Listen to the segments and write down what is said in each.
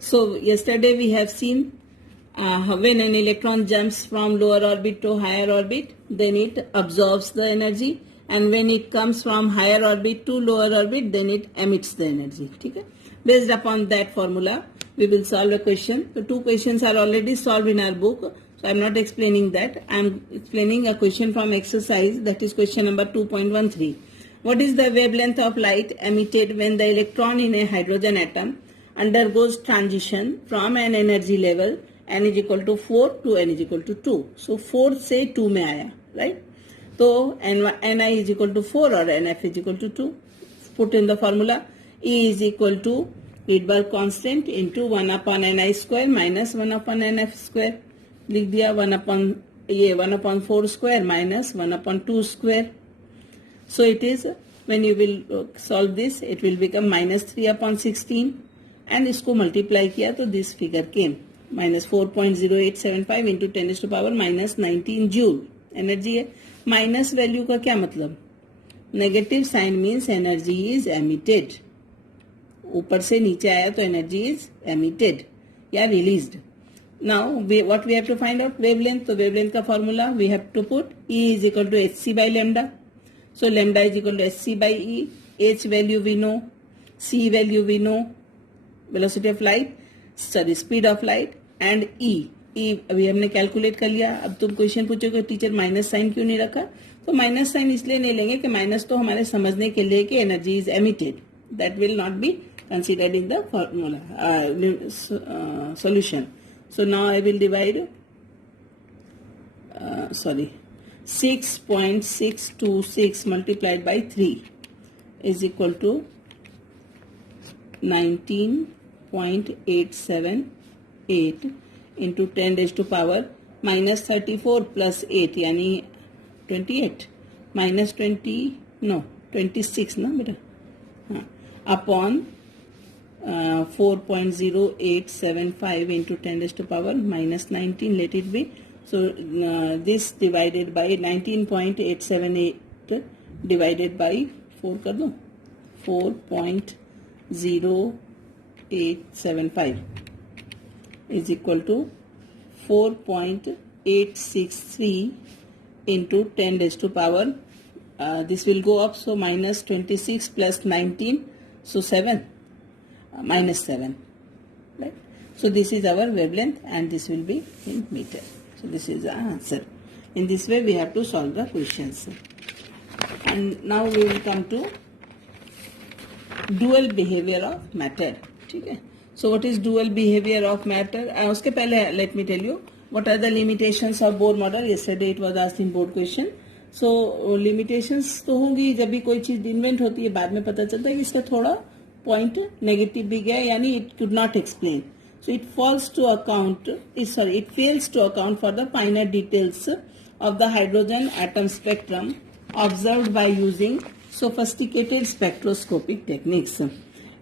So yesterday we have seen when an electron jumps from lower orbit to higher orbit, then it absorbs the energy, and when it comes from higher orbit to lower orbit, then it emits the energy. Okay? Based upon that formula, we will solve a question. The two questions are already solved in our book, so I am not explaining that. I am explaining a question from exercise, that is question number 2.13. What is the wavelength of light emitted when the electron in a hydrogen atom undergoes transition from an energy level n is equal to 4 to n is equal to 2. So 4 से 2 में आया, right? तो ni is equal to 4 और nf is equal to 2. Put in the formula. E is equal to Rydberg constant into 1 upon ni square minus 1 upon nf square. लिख दिया 1 upon 4 square minus 1 upon 2 square. So it is, when you will solve this, it will become minus 3 upon 16. And इसको multiply किया तो this figure came minus 4.0875 into 10 to the power minus 19 joule. Energy है. Minus value का क्या मतलब? Negative sign means energy is emitted. ऊपर से नीचे आया तो energy is emitted या released. Now what we have to find out? Wavelength. तो wavelength का formula we have to put E is equal to hc by lambda. So lambda is equal to hc by E. H value we know, C value we know, velocity of light, sorry speed of light, and E अभी हमने calculate कर लिया. अब तुम question पूछोगे teacher minus sign क्यों नहीं रखा? तो माइनस साइन इसलिए नहीं लेंगे कि माइनस तो हमारे समझने के लिए कि energy is emitted, that will not be considered in the formula solution. So now I will divide 6.626 multiplied by 3 is equal to 19.878 into 10 raised to power minus 34 plus 8 यानी 28 minus 26 ना बेटा, हाँ, upon 4.0875 into 10 raised to power minus 19, let it be. So this divided by 19.878 divided by 4 कर दो, 4.0875 is equal to 4.863 into 10 raised to power. This will go up, so minus 26 plus 19, so 7. Minus 7, right? So this is our wavelength and this will be in meter. So this is the answer. In this way we have to solve the questions. And now we will come to dual behavior of matter. ठीक है? So what is dual behavior of matter? उसके पहले let me tell you what are the limitations of Bohr model. Yesterday it was asked in board question. So limitations तो होंगी, जब भी कोई चीज इन्वेंट होती है बाद में पता चलता है कि इसका थोड़ा पॉइंट नेगेटिव भी गया, यानी it could not explain. So it fails to account for the finer details of the hydrogen atom spectrum observed by using sophisticated spectroscopic techniques.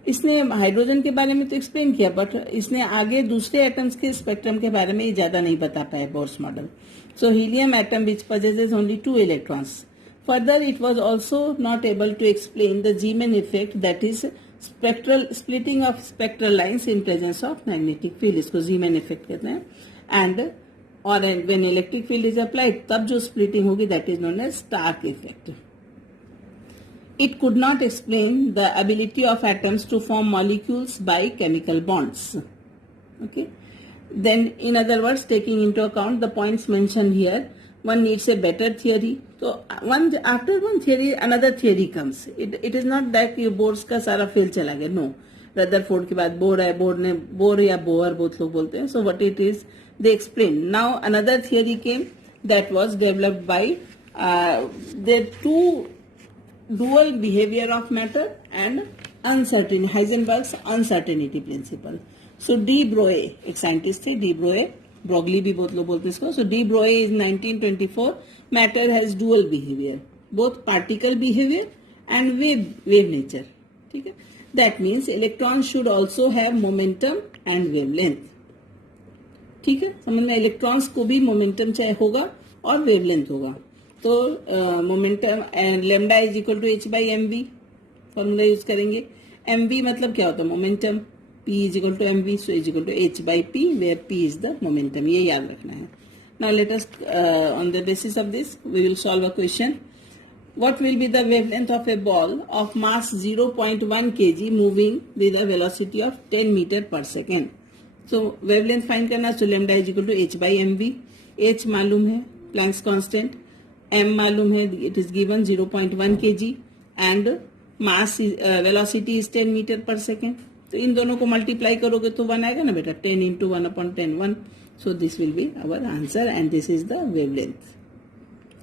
इसने हाइड्रोजन के बारे में तो एक्सप्लेन किया, बट इसने आगे दूसरे एटम्स के स्पेक्ट्रम के बारे में ज्यादा नहीं बता पाया Bohr's model. So helium atom which possesses only 2 electrons. Further, it was also not able to explain the Zeeman effect, that is splitting of spectral lines in presence of magnetic field. इसको Zeeman effect कहते हैं. And or when electric field is applied, तब जो splitting होगी, that is known as Stark effect. It could not explain the ability of atoms to form molecules by chemical bonds. Okay. Then, in other words, taking into account the points mentioned here, one needs a better theory. So after one theory, another theory comes. It is not that ये bourse का सारा field चला गया. No, Rutherford के बाद bore है, bore या bore बहुत लोग बोलते हैं. So what it is, they explain. Now another theory came that was developed by the two dual behavior of matter and uncertainty, Heisenberg's uncertainty principle. So de Broglie, एक scientist थे de Broglie, Broglie भी बहुत लोग बोलते हैं इसको. So de Broglie is 1924. Matter has dual behaviour, both particle behaviour and wave nature. ठीक है, that means electron should also have momentum and wavelength. ठीक है, समझना, इलेक्ट्रॉन्स को भी मोमेंटम चाहे होगा और वेवलेंथ होगा. तो momentum and lambda is equal to h by mv formula use करेंगे. mv मतलब क्या होता है? Momentum. P is equal to mv, so is equal to h by p, where p is the momentum. ये याद रखना है. Now let us on the basis of this we will solve a question. What will be the wavelength of a ball of mass 0.1 kg moving with a velocity of 10 meter per second? So wavelength find करना, so lambda is equal to h by mv. h मालूम है, Planck's constant. m मालूम है, it is given 0.1 kg and mass is velocity is 10 meter per second. तो इन दोनों को multiply करोगे तो 1 आएगा ना बेटा, 10 into 1 upon 10, 1. So this will be our answer and this is the wavelength.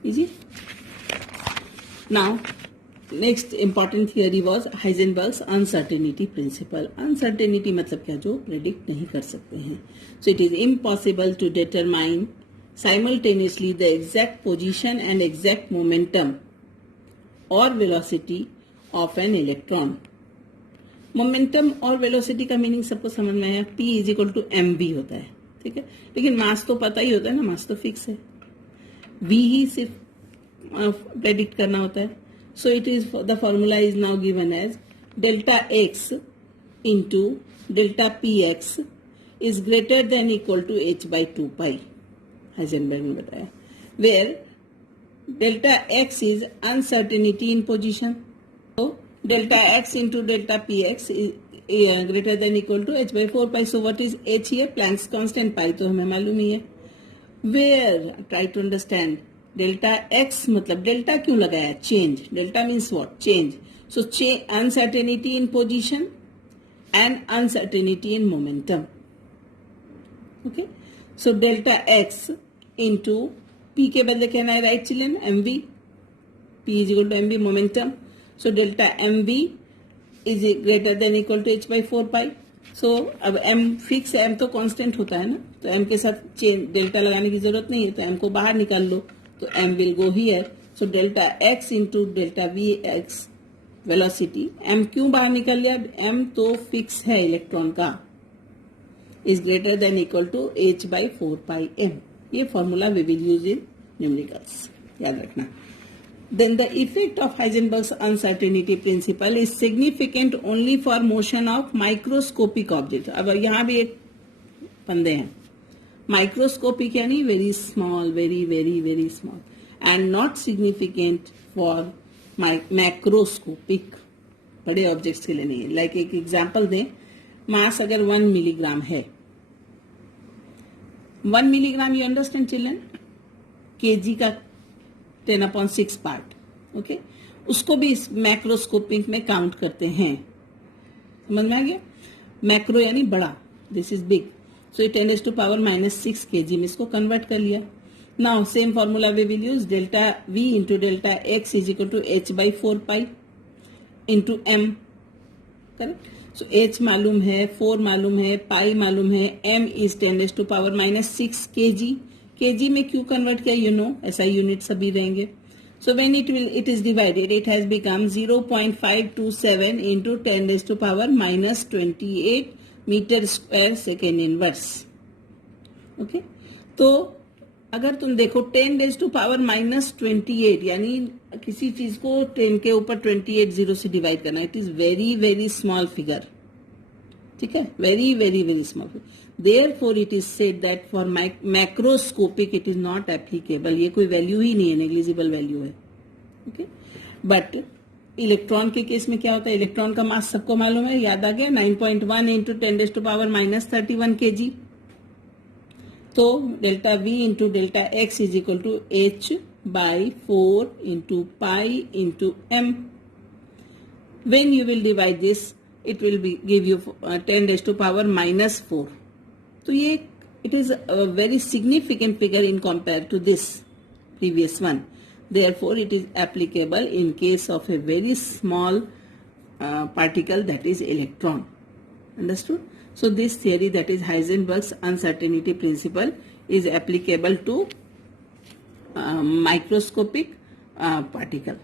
Easy. Now next important theory was Heisenberg's uncertainty principle. Uncertainty मतलब क्या, जो predict नहीं कर सकते हैं. So it is impossible to determine simultaneously the exact position and exact momentum or velocity of an electron. Momentum और velocity का meaning सबको समझ में आया. P is equal to mv होता है, ठीक है, लेकिन मास तो पता ही होता है ना, मास तो फिक्स है. v ही सिर्फ प्रेडिक्ट करना होता है. So it is the formula is now given as delta x into delta P X is greater than equal to h by 2 pi. Heisenberg ने बताया, where delta x is uncertainty in position. तो delta x into delta px is greater than equal to h by 4 pi. So what is h here? Planck's constant. Pi तो हमें मालूम ही है. Where try to understand delta x मतलब delta क्यों लगाया? Change. Delta means what? Change. So uncertainty in position and uncertainty in momentum. Okay. So delta x into p के बदले कहना है right children, mv. p is equal to mv momentum. So delta mv is greater than equal to h by 4 pi. So अब m fix है, m तो constant होता है ना, तो m के साथ चेंज डेल्टा लगाने की जरूरत नहीं है, तो m को बाहर निकाल लो, तो m will go here. So delta x into delta vx velocity, m क्यों बाहर निकल लिया? m तो फिक्स है इलेक्ट्रॉन का, is greater than equal to h by 4 pi m. ये formula we will use in numericals, याद रखना. Then the effect of Heisenberg's uncertainty principle is significant only for motion of microscopic objects. अब यहाँ भी एक पंदे हैं. Microscopic यानी very small, very small, and not significant for macroscopic. बड़े objects के लिए नहीं है. Like एक एग्जाम्पल दें, मास अगर 1 मिलीग्राम है, 1 milligram, you understand children, KG का 10/6 पार्ट. ओके, उसको भी इस मैक्रोस्कोपिक में काउंट करते हैं. समझ में आ गया? मैक्रो यानी बड़ा, this is big, so it 10⁻⁻6 kg में इसको कन्वर्ट कर लिया. Now same formula we will use, delta v into delta x is equal to h by 4 pi into m. Correct. So h मालूम है, 4 मालूम है, पाई मालूम है, m इज 10⁻⁻6 kg. kg में क्यों कन्वर्ट किया? यू नो, ऐसा यूनिट सभी रहेंगे. So when it is divided, it has become 0.527 into 10⁻⁻28 metre square second inverse. Okay, तो अगर तुम देखो 10⁻⁻28 यानी किसी चीज को 10 के ऊपर 28 जीरो से डिवाइड करना, it is very small figure. ठीक है, very small. Therefore, it is said that for macroscopic it is not applicable. ये कोई वैल्यू ही नहीं है, नेग्लिजिबल वैल्यू है. ओके, बट इलेक्ट्रॉन के केस में क्या होता है? इलेक्ट्रॉन का मास सबको मालूम है, याद आ गया, 9.1 इंटू 10⁻⁻31 kg. तो delta v into delta x is equal to h by 4 into pi into m. When you will divide this, it will be give you 10⁻⁻4. तो ये it is a very significant figure in compared to this previous one. Therefore, it is applicable in case of a very small particle, that is electron. Understood? So this theory, that is Heisenberg's uncertainty principle, is applicable to microscopic particle.